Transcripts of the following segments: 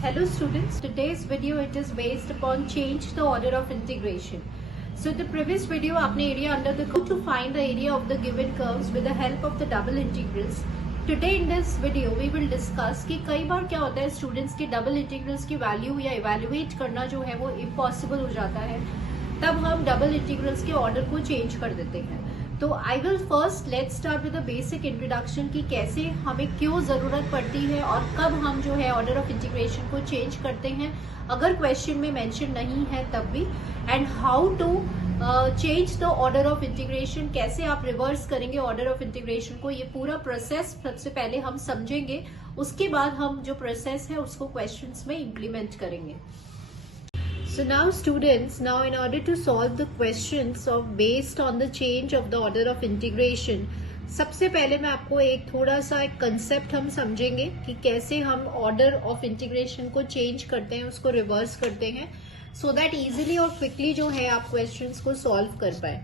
Hello students, today's video it is based upon change the order of integration. So the previous video आपने area under the curve to find the area of the given curves with the help of the double integrals. Today in this video we will discuss कि कई बार क्या होता है students के double integrals की value या evaluate करना जो है वो इम्पॉसिबल हो जाता है, तब हम डबल इंटीग्रल्स के ऑर्डर को चेंज कर देते हैं. तो I will first let start with the basic introduction कि कैसे हमें क्यों जरूरत पड़ती है और कब हम जो है ऑर्डर ऑफ इंटीग्रेशन को चेंज करते हैं अगर क्वेश्चन में मेंशन नहीं है तब भी, and how to change the order of integration, कैसे आप रिवर्स करेंगे ऑर्डर ऑफ इंटीग्रेशन को. ये पूरा प्रोसेस सबसे पहले हम समझेंगे, उसके बाद हम जो प्रोसेस है उसको क्वेश्चंस में इम्प्लीमेंट करेंगे. So now students, now in order to solve the questions based on the change of the order of integration, सबसे पहले मैं आपको एक थोड़ा सा एक कंसेप्ट हम समझेंगे कि कैसे हम ऑर्डर ऑफ इंटीग्रेशन को चेंज करते हैं, उसको रिवर्स करते हैं, सो दैट इजीली और क्विकली जो है आप क्वेश्चंस को सॉल्व कर पाए.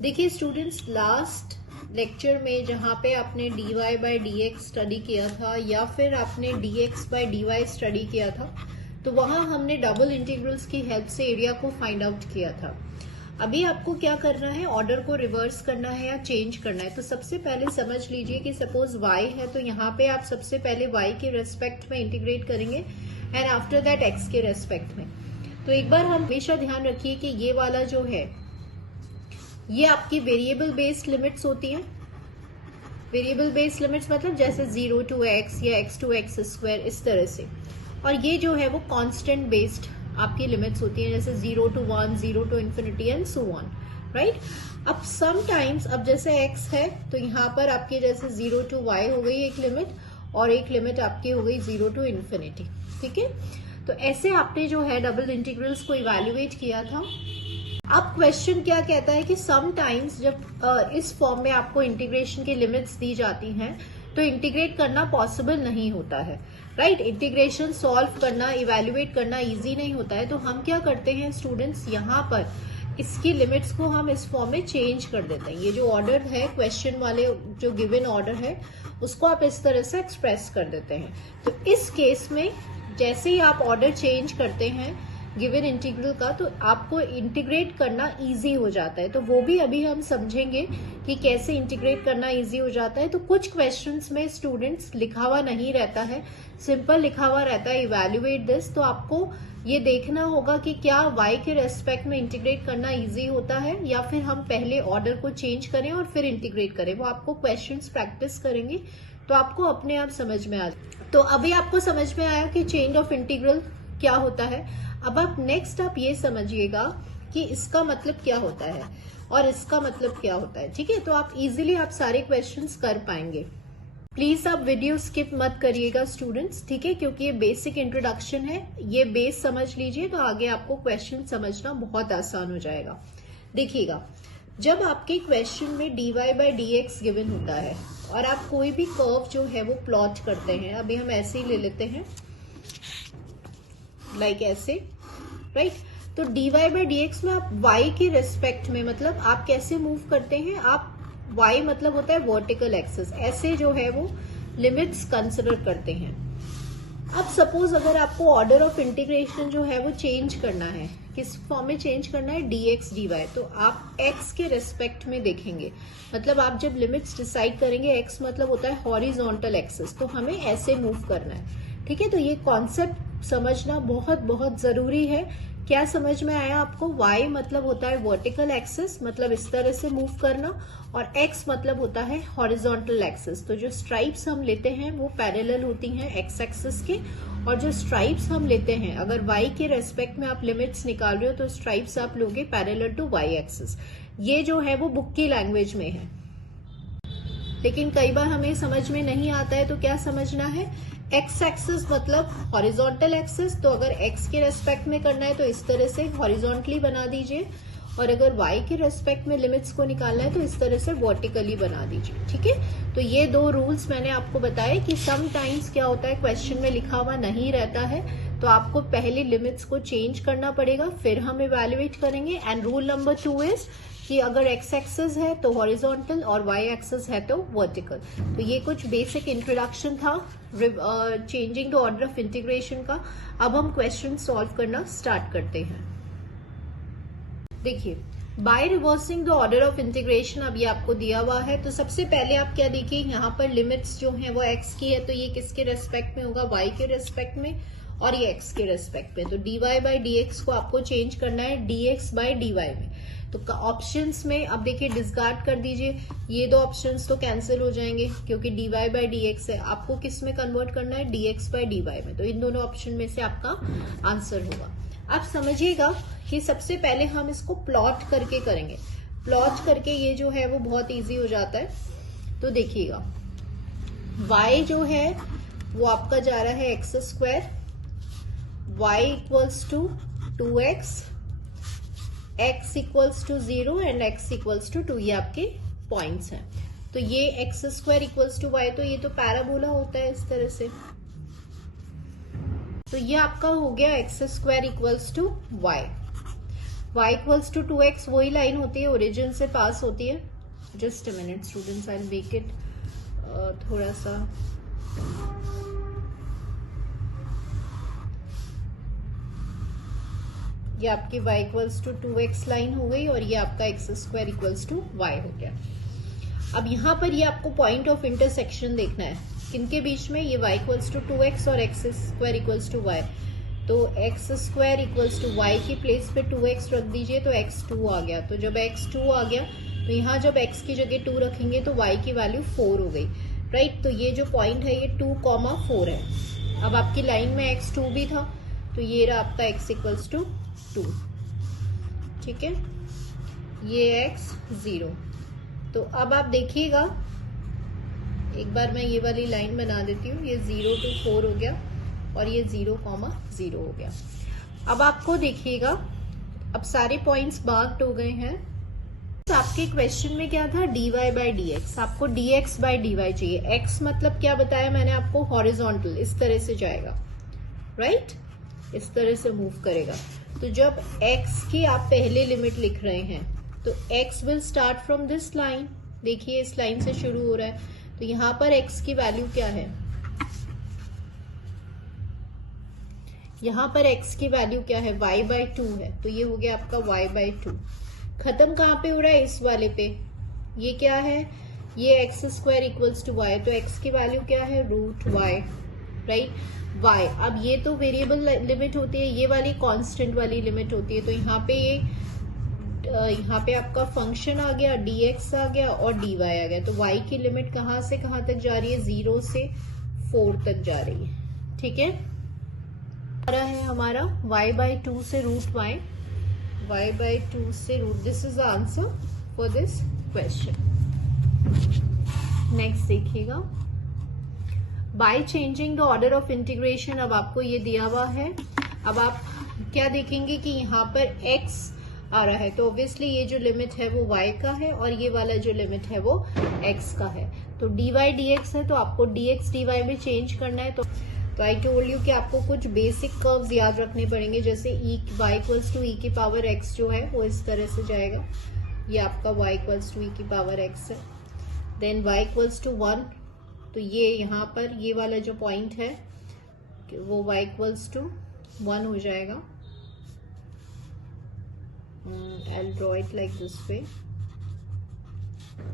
देखिए स्टूडेंट्स, लास्ट लेक्चर में जहाँ पे आपने dy by dx स्टडी किया था या फिर आपने dx by dy स्टडी किया था, तो वहां हमने डबल इंटीग्रल्स की हेल्प से एरिया को फाइंड आउट किया था. अभी आपको क्या करना है, ऑर्डर को रिवर्स करना है या चेंज करना है. तो सबसे पहले समझ लीजिए कि सपोज y है तो यहाँ पे आप सबसे पहले y के रेस्पेक्ट में इंटीग्रेट करेंगे एंड आफ्टर दैट x के रेस्पेक्ट में. तो एक बार हम हमेशा ध्यान रखिए कि ये वाला जो है ये आपकी वेरिएबल बेस्ड लिमिट्स होती हैं. वेरिएबल बेस्ड लिमिट्स मतलब जैसे 0 to x या x to x स्क्वायर, इस तरह से. और ये जो है वो कांस्टेंट बेस्ड आपकी लिमिट्स होती हैं, जैसे 0 to 1, 0 to infinity and so on, right. अब समटाइम्स अब जैसे x है तो यहाँ पर आपकी जैसे 0 to y हो गई एक लिमिट और एक लिमिट आपकी हो गई 0 to infinity. ठीक है, तो ऐसे आपने जो है डबल इंटीग्रल्स को इवेल्युएट किया था. अब क्वेश्चन क्या कहता है कि समटाइम्स जब इस फॉर्म में आपको इंटीग्रेशन की लिमिट्स दी जाती हैं तो इंटीग्रेट करना पॉसिबल नहीं होता है, राइट. इंटीग्रेशन सॉल्व करना, इवेल्युएट करना इजी नहीं होता है. तो हम क्या करते हैं स्टूडेंट्स, यहाँ पर इसकी लिमिट्स को हम इस फॉर्म में चेंज कर देते हैं. ये जो ऑर्डर है क्वेश्चन वाले, जो गिवन ऑर्डर है, उसको आप इस तरह से एक्सप्रेस कर देते हैं. तो इस केस में जैसे ही आप ऑर्डर चेंज करते हैं गिवन इंटीग्रल का, तो आपको इंटीग्रेट करना इजी हो जाता है. तो वो भी अभी हम समझेंगे कि कैसे इंटीग्रेट करना इजी हो जाता है. तो कुछ क्वेश्चंस में स्टूडेंट्स लिखा हुआ नहीं रहता है, सिंपल लिखा हुआ रहता है इवेल्युएट दिस. तो आपको ये देखना होगा कि क्या y के रेस्पेक्ट में इंटीग्रेट करना इजी होता है या फिर हम पहले ऑर्डर को चेंज करें और फिर इंटीग्रेट करें. वो आपको क्वेश्चंस प्रैक्टिस करेंगे तो आपको अपने आप समझ में आ जाए. तो अभी आपको समझ में आया कि चेंज ऑफ इंटीग्रल क्या होता है. अब आप नेक्स्ट आप ये समझिएगा कि इसका मतलब क्या होता है और इसका मतलब क्या होता है. ठीक है, तो आप इजीली आप सारे क्वेश्चंस कर पाएंगे. प्लीज आप वीडियो स्किप मत करिएगा स्टूडेंट्स, ठीक है, क्योंकि ये बेसिक इंट्रोडक्शन है. ये बेस समझ लीजिए तो आगे आपको क्वेश्चन समझना बहुत आसान हो जाएगा. देखिएगा, जब आपके क्वेश्चन में dy by dx गिवन होता है और आप कोई भी कर्व जो है वो प्लॉट करते हैं, अभी हम ऐसे ही ले लेते हैं लाइक ऐसे, राइट. तो dy by dx में आप y के रेस्पेक्ट में मतलब आप कैसे मूव करते हैं, आप y मतलब होता है वर्टिकल एक्सिस, ऐसे जो है वो लिमिट्स कंसिडर करते हैं. अब सपोज अगर आपको ऑर्डर ऑफ इंटीग्रेशन जो है वो चेंज करना है, किस फॉर्म में चेंज करना है, dx dy, तो आप x के रेस्पेक्ट में देखेंगे. मतलब आप जब लिमिट्स डिसाइड करेंगे, x मतलब होता है हॉरिजॉन्टल एक्सिस, तो हमें ऐसे मूव करना है. ठीक है, तो ये कॉन्सेप्ट समझना बहुत बहुत जरूरी है. क्या समझ में आया आपको, y मतलब होता है वर्टिकल एक्सिस, मतलब इस तरह से मूव करना, और x मतलब होता है हॉरिजॉन्टल एक्सिस. तो जो स्ट्राइप्स हम लेते हैं वो पैरेलल होती हैं x एक्सिस के, और जो स्ट्राइप्स हम लेते हैं अगर y के रेस्पेक्ट में आप लिमिट्स निकाल रहे हो तो स्ट्राइप्स आप लोगे पैरेलल टू y एक्सिस. ये जो है वो बुक की लैंग्वेज में है, लेकिन कई बार हमें समझ में नहीं आता है. तो क्या समझना है, x एक्सिस मतलब हॉरिजॉन्टल एक्सिस, तो अगर x के रेस्पेक्ट में करना है तो इस तरह से हॉरिजॉन्टली बना दीजिए, और अगर y के रेस्पेक्ट में लिमिट्स को निकालना है तो इस तरह से वर्टिकली बना दीजिए. ठीक है, तो ये दो रूल्स मैंने आपको बताए कि समटाइम्स क्या होता है क्वेश्चन में लिखा हुआ नहीं रहता है, तो आपको पहले लिमिट्स को चेंज करना पड़ेगा, फिर हम इवेल्युएट करेंगे. एंड रूल नंबर 2 इज कि अगर x एक्सिस है तो हॉरिजॉन्टल और y एक्सिस है तो वर्टिकल. तो ये कुछ बेसिक इंट्रोडक्शन था changing the order of integration का। अब हम क्वेश्चन सॉल्व करना स्टार्ट करते हैं। देखिए, bye reversing the order of integration अब ये आपको दिया हुआ है। तो सबसे पहले आप क्या देखिए, यहाँ पर लिमिट्स जो है वो x की है, तो ये किसके रेस्पेक्ट में होगा, y के रेस्पेक्ट में, और ये x के रेस्पेक्ट में। तो dy बाई dx को आपको चेंज करना है dx बाई dy में। तो ऑप्शंस में अब देखिए डिस्कार्ड कर दीजिए, ये दो ऑप्शंस तो कैंसिल हो जाएंगे क्योंकि dy बाई dx है। आपको किस में कन्वर्ट करना है, dx बाई dy में। तो इन दोनों ऑप्शन में से आपका आंसर होगा। आप समझिएगा कि सबसे पहले हम इसको प्लॉट करके करेंगे। प्लॉट करके ये जो है वो बहुत इजी हो जाता है। तो देखिएगा, y जो है वो आपका जा रहा है x square, y equals to 2x, x equals to 0 and x equals to 2, ये आपके पॉइंट्स हैं। तो ये x square equals to Y, तो ये तो पैराबोला होता है इस तरह से। तो ये आपका हो गया x square equals to y, y equals to 2x, वही लाइन होती है ओरिजिन से पास होती है। Just a minute students, I will make it थोड़ा सा ये आपकी y equals to 2x line हो गई और ये आपका x square equals to y हो गया। अब यहाँ पर ये आपको पॉइंट ऑफ इंटरसेक्शन देखना है, किनके बीच में, ये y इक्वल्स टू 2x और X square equals to Y. तो X square equals to Y की प्लेस पे 2x रख दीजिए, तो x2 आ गया। तो जब x2 आ गया तो यहाँ जब x की जगह 2 रखेंगे तो y की वैल्यू 4 हो गई, राइट। तो ये जो पॉइंट है ये 2,4 है। अब आपकी लाइन में x2 भी था, तो ये रहा आपका x इक्वल्स टू 2, ठीक है, ये x 0। तो अब आप देखिएगा, एक बार मैं ये वाली लाइन बना देती हूँ, ये 0 to 4 हो गया और ये 0,0 हो गया। अब आपको देखिएगा, अब सारे पॉइंट्स मार्क्ड हो गए हैं। तो आपके क्वेश्चन में क्या था, dy बाई dx, आपको dx बाई dy चाहिए। x मतलब क्या बताया मैंने आपको, हॉरिजॉन्टल, इस तरह से जाएगा, राइट, इस तरह से मूव करेगा। तो जब x की आप पहले लिमिट लिख रहे हैं तो x will start from this line, देखिए इस लाइन से शुरू हो रहा है। तो यहाँ पर x की वैल्यू क्या है, यहाँ पर x की वैल्यू क्या है, y बाई 2 है। तो ये हो गया आपका y बाई 2। खत्म कहाँ पे हो रहा है, इस वाले पे। ये क्या है, ये x square equals to Y, तो x की वैल्यू क्या है, रूट y, राइट, y। अब ये तो वेरिएबल लिमिट होती है, ये वाली कांस्टेंट वाली लिमिट होती है। तो यहाँ पे ये यहाँ पे आपका फंक्शन आ गया, dx आ गया और dy आ गया। तो y की लिमिट कहाँ से कहाँ तक जा रही है, 0 से 4 तक जा रही है, ठीक है। आ रहा है हमारा y बाई 2 से रूट y, y बाई 2 से रूट, this is the answer for this question. Next देखिएगा, by changing the order of integration, अब आपको ये दिया हुआ है। अब आप क्या देखेंगे कि यहाँ पर x आ रहा है, तो ऑब्वियसली ये जो लिमिट है वो y का है और ये वाला जो लिमिट है वो x का है। तो dy dx है, तो आपको dx dy में चेंज करना है। तो आई टोल्ड यू कि आपको कुछ बेसिक कर्व्स याद रखने पड़ेंगे, जैसे y इक्वल्स टू e की पावर x जो है वो इस तरह से जाएगा, ये आपका y इक्वल्स टू e की पावर x है। देन y इक्वल्स टू 1, तो ये यहाँ पर ये वाला जो पॉइंट है वो y इक्वल्स टू 1 हो जाएगा। I'll draw it like this way,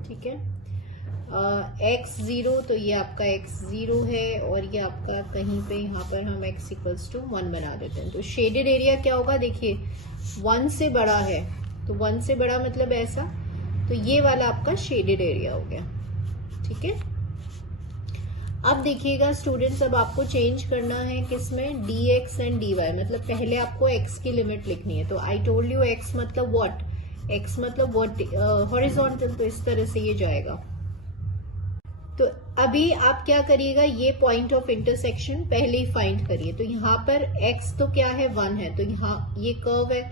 ठीक है। x 0, तो ये आपका x 0 है और ये आपका कहीं पे यहाँ पर हम x इक्वल्स टू 1 बना देते हैं। तो शेडेड एरिया क्या होगा, देखिए 1 से बड़ा है, तो 1 से बड़ा मतलब ऐसा, तो ये वाला आपका शेडेड एरिया हो गया, ठीक है। अब देखिएगा स्टूडेंट्स, अब आपको चेंज करना है किसमें, dx एंड dy, मतलब पहले आपको x की लिमिट लिखनी है। तो आई टोल्ड यू x मतलब व्हाट, x मतलब हॉरिजॉन्टल, तो इस तरह से ये जाएगा। तो अभी आप क्या करिएगा, ये पॉइंट ऑफ इंटरसेक्शन पहले ही फाइंड करिए। तो यहाँ पर x तो क्या है, 1 है, तो यहाँ ये कर्व है,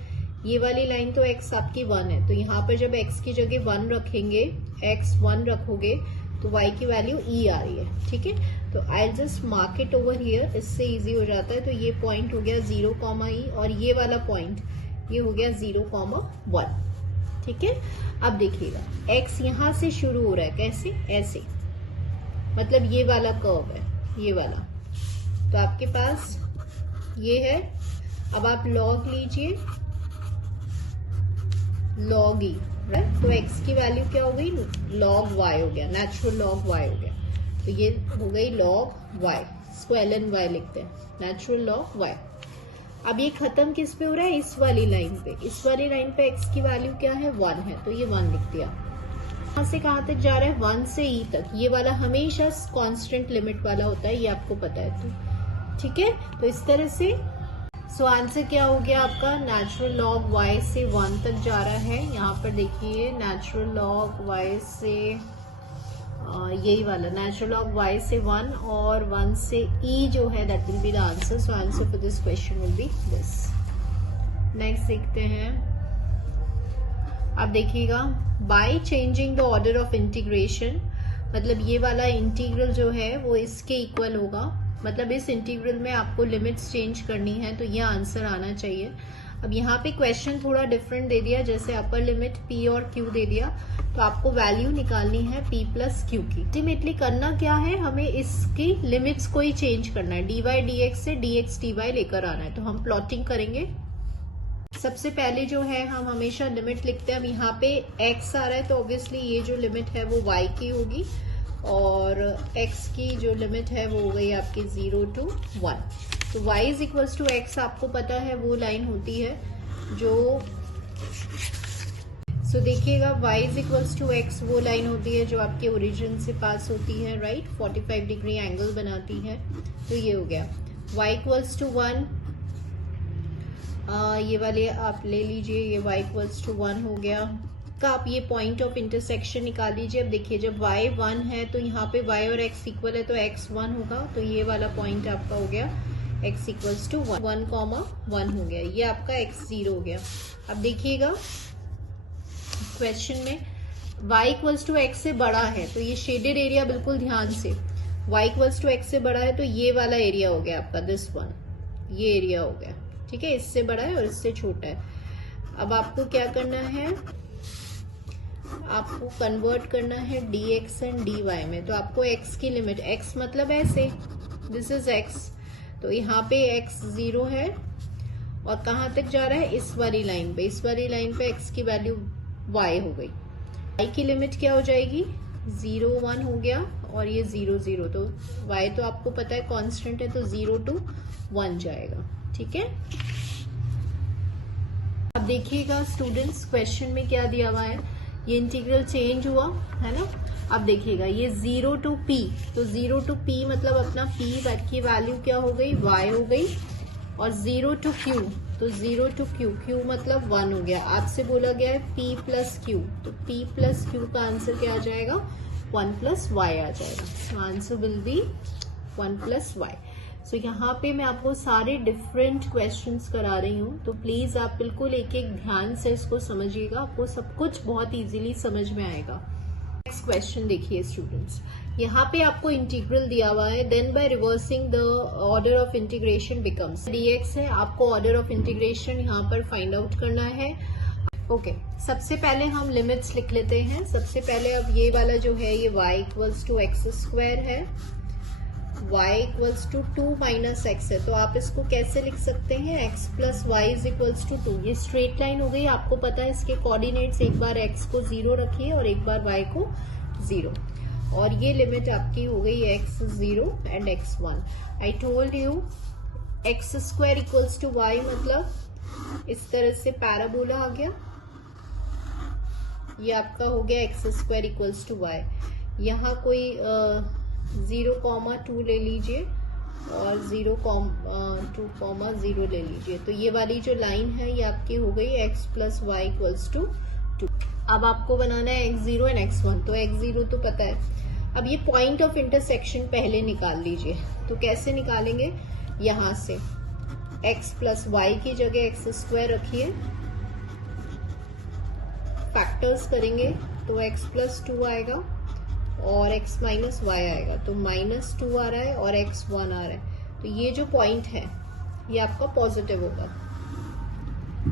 ये वाली लाइन तो x आपकी 1 है। तो यहाँ पर जब x की जगह 1 रखेंगे, x 1 रखोगे तो y की वैल्यू e आ रही है, ठीक है। तो I just mark it over here, इससे इजी हो जाता है। तो ये पॉइंट हो गया 0, और ये वाला पॉइंट ये हो गया 0,1, ठीक है। अब देखिएगा x यहाँ से शुरू हो रहा है, कैसे, ऐसे, मतलब ये वाला कर्व है, ये वाला, तो आपके पास ये है। अब आप log लीजिए, log e, राइट। तो x की वैल्यू क्या हो गई, log y हो गया, नेचुरल log y हो गया। तो ये हो गई log y, इसको ln y लिखते हैं, नेचुरल log y। अब ये खत्म किस पे हो रहा है, इस वाली लाइन पे। इस वाली लाइन पे x की वैल्यू क्या है, 1 है, तो ये 1 लिख दिया। कहां से कहां तक जा रहा है, 1 से e तक। ये वाला हमेशा कांस्टेंट लिमिट वाला होता है, ये आपको पता है। तो ठीक है, तो इस तरह से सो आंसर क्या हो गया आपका, नेचुरल log y से 1 तक जा रहा है। यहाँ पर देखिए नेचुरल log y से यही वाला नेचुरल log y से 1 और 1 से e जो है, that will be the answer. So answer for this question will be this. Next देखते हैं। अब देखिएगा, by changing the order of integration, मतलब ये वाला इंटीग्रल जो है वो इसके इक्वल होगा। मतलब इस इंटीग्रल में आपको लिमिट्स चेंज करनी है, तो ये आंसर आना चाहिए। अब यहाँ पे क्वेश्चन थोड़ा डिफरेंट दे दिया, जैसे अपर लिमिट p और q दे दिया, तो आपको वैल्यू निकालनी है p प्लस q की। अल्टीमेटली करना क्या है, हमें इसकी लिमिट्स को ही चेंज करना है, dy dx से dx dy लेकर आना है। तो हम प्लॉटिंग करेंगे। सबसे पहले जो है हम हमेशा लिमिट लिखते हैं। अब यहाँ पे x आ रहा है, तो ऑब्वियसली ये जो लिमिट है वो y की होगी, और x की जो लिमिट है वो हो गई आपकी 0 to 1। तो y is equals to x, आपको पता है वो लाइन होती है जो, सो देखिएगा y is equals to x वो लाइन होती है जो आपके ओरिजिन से पास होती है, राइट, 45 डिग्री एंगल बनाती है। तो ये हो गया y इक्वल्स टू 1, ये वाले आप ले लीजिए, ये y इक्वल्स टू 1 हो गया। का आप ये पॉइंट ऑफ इंटरसेक्शन निकाल लीजिए। अब देखिए, जब y 1 है तो यहाँ पे y और x इक्वल है, तो x 1 होगा, तो ये वाला पॉइंट आपका हो गया x इक्वल्स टू 1, 1,1 हो गया, ये आपका x 0 हो गया। अब देखिएगा क्वेश्चन में y इक्वल्स टू x से बड़ा है, तो ये शेडेड एरिया बिल्कुल ध्यान से, y इक्वल्स टू x से बड़ा है, तो ये वाला एरिया हो गया आपका, दिस वन, ये एरिया हो गया, ठीक है। इससे बड़ा है और इससे छोटा है। अब आपको क्या करना है, आपको कन्वर्ट करना है dx एंड dy में। तो आपको x की लिमिट, x मतलब ऐसे, दिस इज x, तो यहाँ पे x 0 है, और कहाँ तक जा रहा है, इस वाली लाइन पे। इस वाली लाइन पे x की वैल्यू y हो गई। y की लिमिट क्या हो जाएगी, 0 1 हो गया, और ये 0 0, तो y तो आपको पता है कांस्टेंट है, तो 0 to 1 जाएगा, ठीक है। अब देखिएगा स्टूडेंट्स, क्वेश्चन में क्या दिया हुआ है, ये इंटीग्रल चेंज हुआ है ना। अब देखिएगा ये 0 to p, तो 0 to p मतलब अपना p की वैल्यू क्या हो गई, y हो गई, और 0 to q, तो 0 to q, q मतलब 1 हो गया। आपसे बोला गया है p प्लस q, तो p प्लस q का आंसर क्या आ जाएगा, 1 प्लस y आ जाएगा। Answer will be 1 plus y। सो यहाँ पे मैं आपको सारे डिफरेंट क्वेश्चंस करा रही हूँ, तो प्लीज आप बिल्कुल एक एक ध्यान से इसको समझिएगा, आपको सब कुछ बहुत इजीली समझ में आएगा। नेक्स्ट क्वेश्चन देखिए स्टूडेंट्स, यहाँ पे आपको इंटीग्रल दिया हुआ है, then by reversing the order of integration becomes dx है। आपको ऑर्डर ऑफ इंटीग्रेशन यहाँ पर फाइंड आउट करना है। ओके, सबसे पहले हम लिमिट्स लिख लेते हैं। सबसे पहले अब ये वाला जो है, ये y equals to x square है, y equals to 2 minus x है, तो आप इसको कैसे लिख सकते हैं, x plus y is equals to 2। ये स्ट्रेट लाइन हो गई, आपको पता है इसके कोऑर्डिनेट्स, एक बार x को 0 रखिए और एक बार y को 0, और ये लिमिट आपकी हो गई x 0 and x 1। I told you x square equals to y, मतलब इस तरह से पैराबोला आ गया, ये आपका हो गया x square equals to y. यहाँ कोई 0,2 ले लीजिए और 0,2,0 ले लीजिए, तो ये वाली जो लाइन है ये आपकी हो गई x plus y equals to 2। अब आपको बनाना है x0 एंड x1, तो x0 तो पता है। अब ये पॉइंट ऑफ इंटरसेक्शन पहले निकाल लीजिए, तो कैसे निकालेंगे, यहाँ से x प्लस वाई की जगह एक्स स्क्वायर रखिए, फैक्टर्स करेंगे तो x प्लस 2 आएगा और x माइनस वाई आएगा, तो -2 आ रहा है और x1 आ रहा है, तो ये जो पॉइंट है ये आपका पॉजिटिव होगा,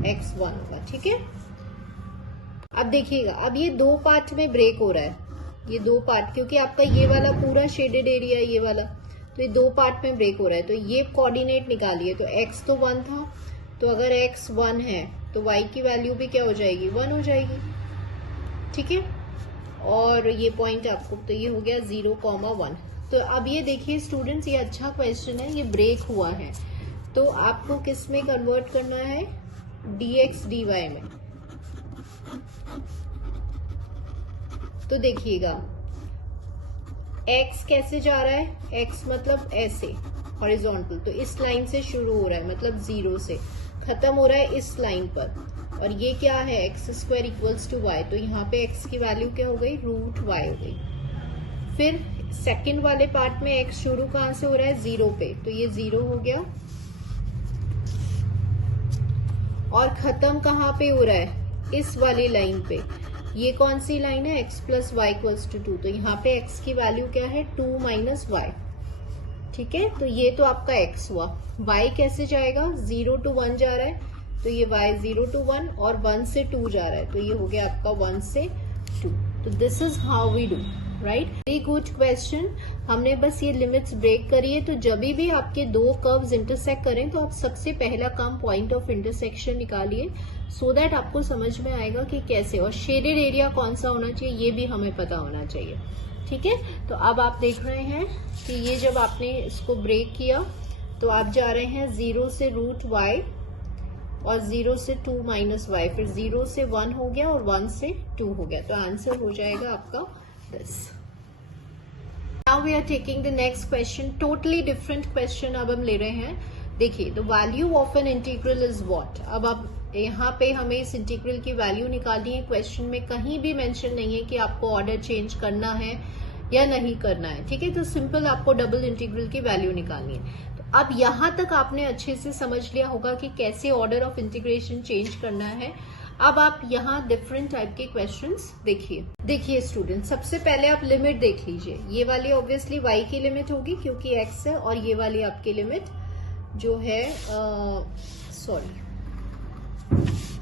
x1 होगा, ठीक है। अब देखिएगा, अब ये दो पार्ट में ब्रेक हो रहा है, ये दो पार्ट, क्योंकि आपका ये वाला पूरा शेडेड एरिया है ये वाला, तो ये दो पार्ट में ब्रेक हो रहा है, तो ये कोऑर्डिनेट निकालिए। तो x तो 1 था, तो अगर x 1 है तो y की वैल्यू भी क्या हो जाएगी, 1 हो जाएगी। ठीक है, और ये पॉइंट आपको, तो ये हो गया 0,1। तो अब ये देखिए स्टूडेंट्स, ये अच्छा क्वेश्चन है, ये ब्रेक हुआ है, तो आपको किस में कन्वर्ट करना है, dx dy में। तो देखिएगा x कैसे जा रहा है, x मतलब ऐसे हॉरिजॉन्टल, तो इस लाइन से शुरू हो रहा है, मतलब 0 से खत्म हो रहा है इस लाइन पर, और ये क्या है, x² इक्वल्स टू y, तो यहाँ पे x की वैल्यू क्या हो गई, √y हो गई। फिर सेकंड वाले पार्ट में x शुरू कहाँ से हो रहा है, 0 पे, तो ये 0 हो गया, और खत्म कहाँ पे हो रहा है, इस वाली लाइन पे। ये कौन सी लाइन है, x + y = 2, तो यहाँ पे x की वैल्यू क्या है, 2 - y। ठीक है, तो ये तो आपका x हुआ। y कैसे जाएगा, 0 to 1 जा रहा है, तो ये y 0 to 1, और 1 से 2 जा रहा है, तो ये हो गया आपका 1 से 2। तो this is how we do, right. Very good question. हमने बस ये लिमिट्स ब्रेक करी है, तो जब भी आपके दो कर्व्स इंटरसेक्ट करें तो आप सबसे पहला काम पॉइंट ऑफ इंटरसेक्शन निकालिए, सो दैट आपको समझ में आएगा कि कैसे, और शेडेड एरिया कौन सा होना चाहिए ये भी हमें पता होना चाहिए। ठीक है, तो अब आप देख रहे हैं कि ये जब आपने इसको ब्रेक किया तो आप जा रहे हैं 0 से √y, और 0 से 2 - y, फिर 0 से 1 हो गया और 1 से 2 हो गया, तो आंसर हो जाएगा आपका this. Now we are taking the next question, totally different question अब हम ले रहे हैं। देखिए, the value of an integral is what. अब आप यहाँ पे हमें इस इंटीग्रल की वैल्यू निकालनी है। क्वेश्चन में कहीं भी मेंशन नहीं है कि आपको ऑर्डर चेंज करना है या नहीं करना है। ठीक है, तो सिंपल आपको डबल इंटीग्रल की वैल्यू निकालनी है। तो अब यहाँ तक आपने अच्छे से समझ लिया होगा कि कैसे ऑर्डर ऑफ इंटीग्रेशन चेंज करना है। अब आप यहाँ डिफरेंट टाइप के क्वेश्चंस देखिए। देखिए स्टूडेंट, सबसे पहले आप लिमिट देख लीजिए। ये वाली ऑब्वियसली y की लिमिट होगी क्योंकि x है, और ये वाली आपकी लिमिट जो है सॉरी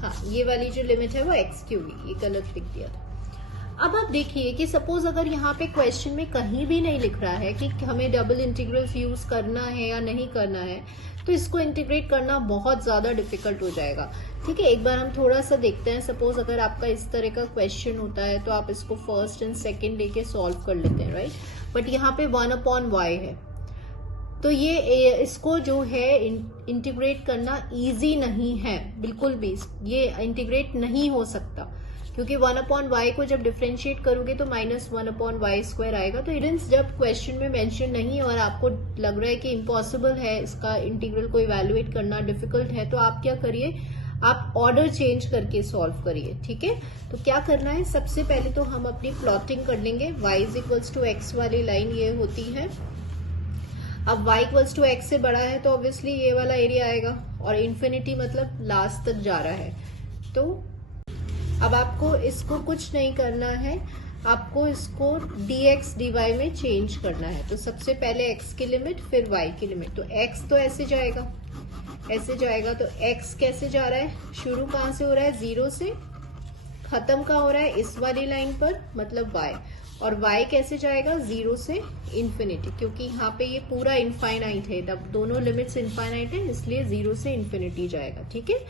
हाँ, ये वाली जो लिमिट है वो x की होगी, ये गलत लिख दिया था। अब आप देखिए कि सपोज अगर यहाँ पे क्वेश्चन में कहीं भी नहीं लिख रहा है कि हमें डबल इंटीग्रल्स यूज करना है या नहीं करना है, तो इसको इंटीग्रेट करना बहुत ज्यादा डिफिकल्ट हो जाएगा। ठीक है, एक बार हम थोड़ा सा देखते हैं। सपोज अगर आपका इस तरह का क्वेश्चन होता है तो आप इसको फर्स्ट एंड सेकेंड लेके सॉल्व कर लेते हैं, राइट। बट यहाँ पे 1/y है, तो ये इसको जो है इंटीग्रेट करना इजी नहीं है, बिल्कुल भी ये इंटीग्रेट नहीं हो सकता, क्योंकि 1/y को जब डिफरेंशिएट करोगे तो -1/y² आएगा। तो इडेंस जब क्वेश्चन में मेंशन नहीं और आपको लग रहा है कि इम्पॉसिबल है इसका इंटीग्रल को इवैल्यूएट करना, डिफिकल्ट है, तो आप क्या करिए, आप ऑर्डर चेंज करके सॉल्व करिए। ठीक है, तो क्या करना है, सबसे पहले तो हम अपनी प्लॉटिंग कर लेंगे। y = x वाली लाइन ये होती है। अब y = x से बड़ा है तो ऑब्वियसली ये वाला एरिया आएगा, और इन्फिनिटी मतलब लास्ट तक जा रहा है। तो अब आपको इसको कुछ नहीं करना है, आपको इसको dx dy में चेंज करना है। तो सबसे पहले x की लिमिट, फिर y की लिमिट। तो x तो ऐसे जाएगा, ऐसे जाएगा, तो x कैसे जा रहा है, शुरू कहाँ से हो रहा है, 0 से, खत्म कहाँ हो रहा है, इस वाली लाइन पर, मतलब y। और y कैसे जाएगा, 0 से इन्फिनिटी, क्योंकि यहाँ पे ये पूरा इनफाइनाइट है, तब दोनों लिमिट्स इनफाइनाइट है, इसलिए 0 से इन्फिनिटी जाएगा। ठीक है,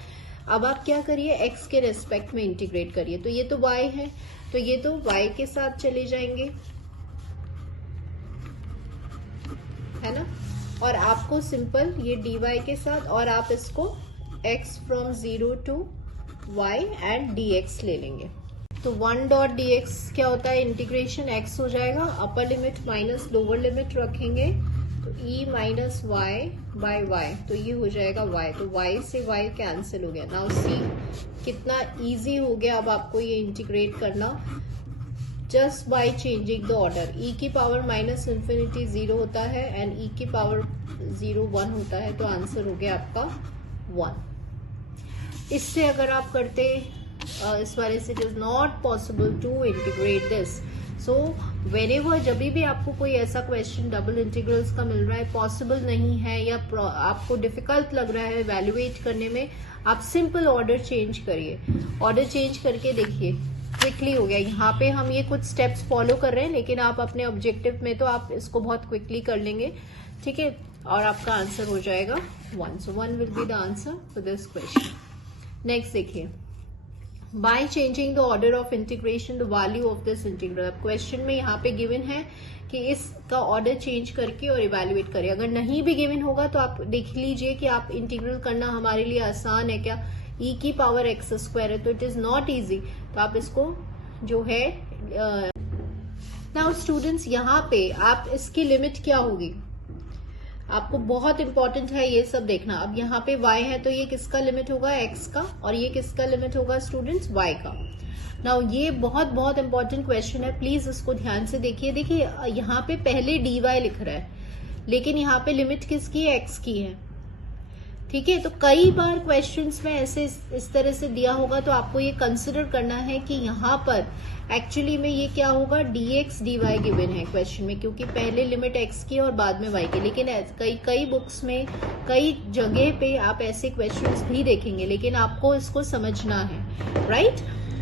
अब आप क्या करिए, x के रेस्पेक्ट में इंटीग्रेट करिए। तो ये तो y है, तो ये तो y के साथ चले जाएंगे, है ना, और आपको सिंपल ये dy के साथ, और आप इसको x from 0 to y and dx ले लेंगे। तो 1.dx क्या होता है, इंटीग्रेशन x हो जाएगा, अपर लिमिट माइनस लोअर लिमिट रखेंगे, तो e - y/y, तो ये हो जाएगा y। तो y से y कैंसिल हो गया। नाउ सी कितना इजी हो गया अब आपको ये इंटीग्रेट करना, just by changing the order. e की पावर -∞ 0 होता है एंड e की पावर 0 1 होता है, तो आंसर हो गया आपका 1। इससे अगर आप करते इस वाले से, it is not possible to integrate this. So whenever, जब भी आपको कोई ऐसा क्वेश्चन डबल इंटीग्रल्स का मिल रहा है, पॉसिबल नहीं है या आपको डिफिकल्ट लग रहा है इवैल्यूएट करने में, आप सिंपल ऑर्डर चेंज करिए। ऑर्डर चेंज करके देखिए, क्विकली हो गया। यहाँ पे हम ये कुछ स्टेप्स फॉलो कर रहे हैं, लेकिन आप अपने ऑब्जेक्टिव में तो आप इसको बहुत क्विकली कर लेंगे। ठीक है, और आपका आंसर हो जाएगा 1. So 1 will be the answer for this question. Next देखिए, by changing the order of integration the value of this integral. अब क्वेश्चन में यहाँ पे गिवन है कि इसका ऑर्डर चेंज करके और इवेल्युएट करें. अगर नहीं भी गिवन होगा तो आप देख लीजिए कि आप इंटीग्रल करना हमारे लिए आसान है क्या. e की पावर x स्क्वायर है तो इट इज नॉट इजी. तो आप इसको जो है नाउ स्टूडेंट्स, यहाँ पे आप इसकी लिमिट क्या होगी, आपको बहुत इंपॉर्टेंट है ये सब देखना. अब यहाँ पे y है तो ये किसका लिमिट होगा, x का, और ये किसका लिमिट होगा स्टूडेंट्स, y का. नाउ ये बहुत बहुत इंपॉर्टेंट क्वेश्चन है, प्लीज इसको ध्यान से देखिए. देखिए यहाँ पे पहले dy लिख रहा है, लेकिन यहाँ पे लिमिट किसकी है, x की है. ठीक है, तो कई बार क्वेश्चंस में ऐसे इस तरह से दिया होगा तो आपको ये कंसिडर करना है कि यहाँ पर एक्चुअली में ये क्या होगा, dx dy गिवन है क्वेश्चन में, क्योंकि पहले लिमिट x की और बाद में y की. लेकिन कई बुक्स में कई जगह पे आप ऐसे क्वेश्चंस भी देखेंगे, लेकिन आपको इसको समझना है, राइट.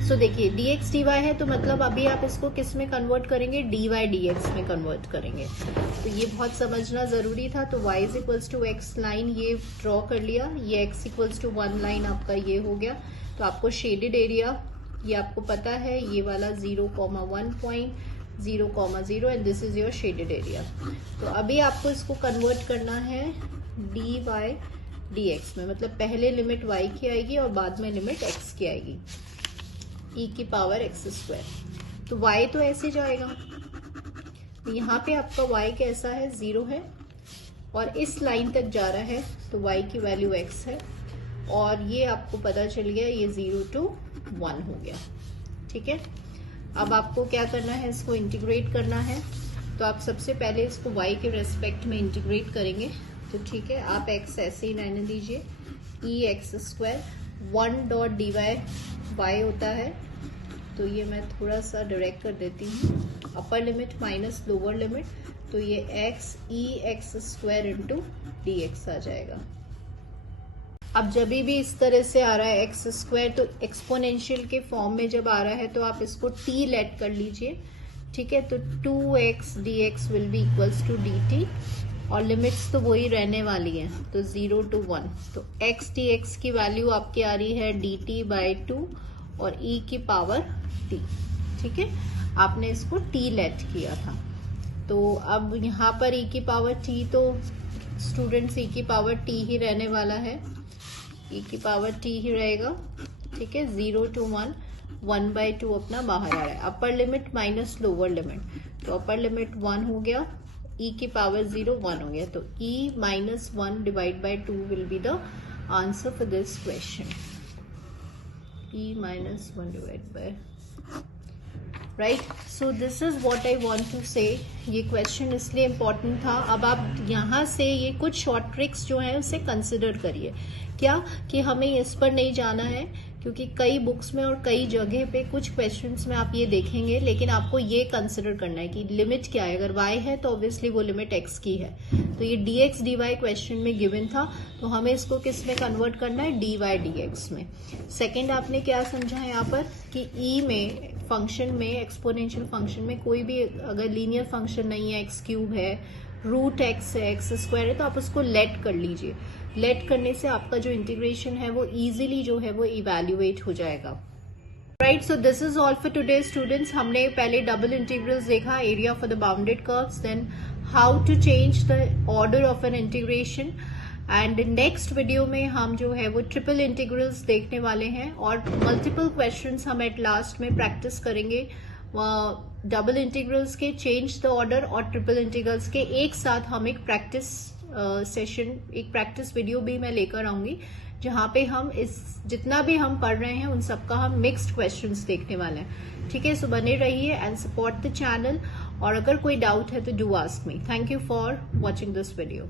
सो देखिए dx dy है तो मतलब अभी आप इसको किस में कन्वर्ट करेंगे, dy dx में कन्वर्ट करेंगे. तो ये बहुत समझना जरूरी था. तो y is equals to x line ये ड्रॉ कर लिया, ये x इक्वल्स टू 1 लाइन आपका ये हो गया. तो आपको शेडेड एरिया ये आपको पता है, ये वाला 0,1.0,0 and this is your shaded area. तो अभी आपको इसको कन्वर्ट करना है dy dx में, मतलब पहले लिमिट y की आएगी और बाद में लिमिट x की आएगी, e की पावर x स्क्वायर. तो y तो ऐसे जाएगा, यहाँ पे आपका y कैसा है, 0 है, और इस लाइन तक जा रहा है तो y की वैल्यू x है, और ये आपको पता चल गया ये 0 to 1 हो गया. ठीक है, अब आपको क्या करना है, इसको इंटीग्रेट करना है. तो आप सबसे पहले इसको y के रेस्पेक्ट में इंटीग्रेट करेंगे. तो ठीक है, आप x ऐसे ही रहने दीजिए, e x square 1 dot dy y होता है. तो ये मैं थोड़ा सा डायरेक्ट कर देती हूँ, upper limit minus lower limit, तो ये x e x square into D X आ जाएगा. अब जब भी इस तरह से आ रहा है एक्स स्क्वायर, तो एक्सपोनेंशियल के फॉर्म में जब आ रहा है तो आप इसको t लेट कर लीजिए. ठीक है, तो 2x dx will be equals to dt, और लिमिट्स तो वही रहने वाली हैं, तो 0 to 1. तो x dx की वैल्यू आपकी आ रही है dt बाई 2 और e की पावर t. ठीक है, आपने इसको t लेट किया था. तो अब यहाँ पर e की पावर t, तो स्टूडेंट्स e की पावर t ही रहने वाला है, e की पावर t ही रहेगा. ठीक है, 0 to 1, 1/2 अपना बाहर आ रहा है. अपर लिमिट माइनस लोअर लिमिट, तो अपर लिमिट 1 हो गया, e की पावर 0 1 हो गया. तो e minus 1 divide by 2 will be the answer for this question. e minus 1 divided by, right. So this is what I want to say. ये question इसलिए important था. अब आप यहाँ से ये कुछ शॉर्ट ट्रिक्स जो है उसे कंसिडर करिए. क्या कि हमें इस पर नहीं जाना है, क्योंकि कई बुक्स में और कई जगह पे कुछ क्वेश्चंस में आप ये देखेंगे, लेकिन आपको ये कंसिडर करना है कि लिमिट क्या है. अगर y है तो ऑब्वियसली वो लिमिट x की है. तो ये dx dy क्वेश्चन में गिवन था, तो हमें इसको किस में कन्वर्ट करना है, dy dx में. सेकेंड आपने क्या समझा है यहाँ पर कि e में फंक्शन में, एक्सपोनेंशियल फंक्शन में कोई भी अगर लीनियर फंक्शन नहीं है, x क्यूब है, रूट x है, x स्क्वायर है, तो आप उसको लेट कर लीजिए. लेट करने से आपका जो इंटीग्रेशन है वो इजीली जो है वो इवेल्युएट हो जाएगा. Right, so this is all for today students. हमने पहले डबल इंटीग्रल्स देखा, area for the bounded curves, then how to change the order of an integration, and next video में हम जो है वो ट्रिपल इंटीग्रल्स देखने वाले हैं, और मल्टीपल क्वेश्चंस हम एट लास्ट में प्रैक्टिस करेंगे. डबल इंटीग्रल्स के, चेंज द ऑर्डर और ट्रिपल इंटीग्रल्स के एक साथ हम एक प्रैक्टिस सेशन, एक प्रैक्टिस वीडियो भी मैं लेकर आऊंगी, जहां पे हम इस जितना भी हम पढ़ रहे हैं उन सबका हम मिक्स्ड क्वेश्चंस देखने वाले हैं. ठीक है, सो बने रहिए एंड सपोर्ट द चैनल, और अगर कोई डाउट है तो do ask me. Thank you for watching this video.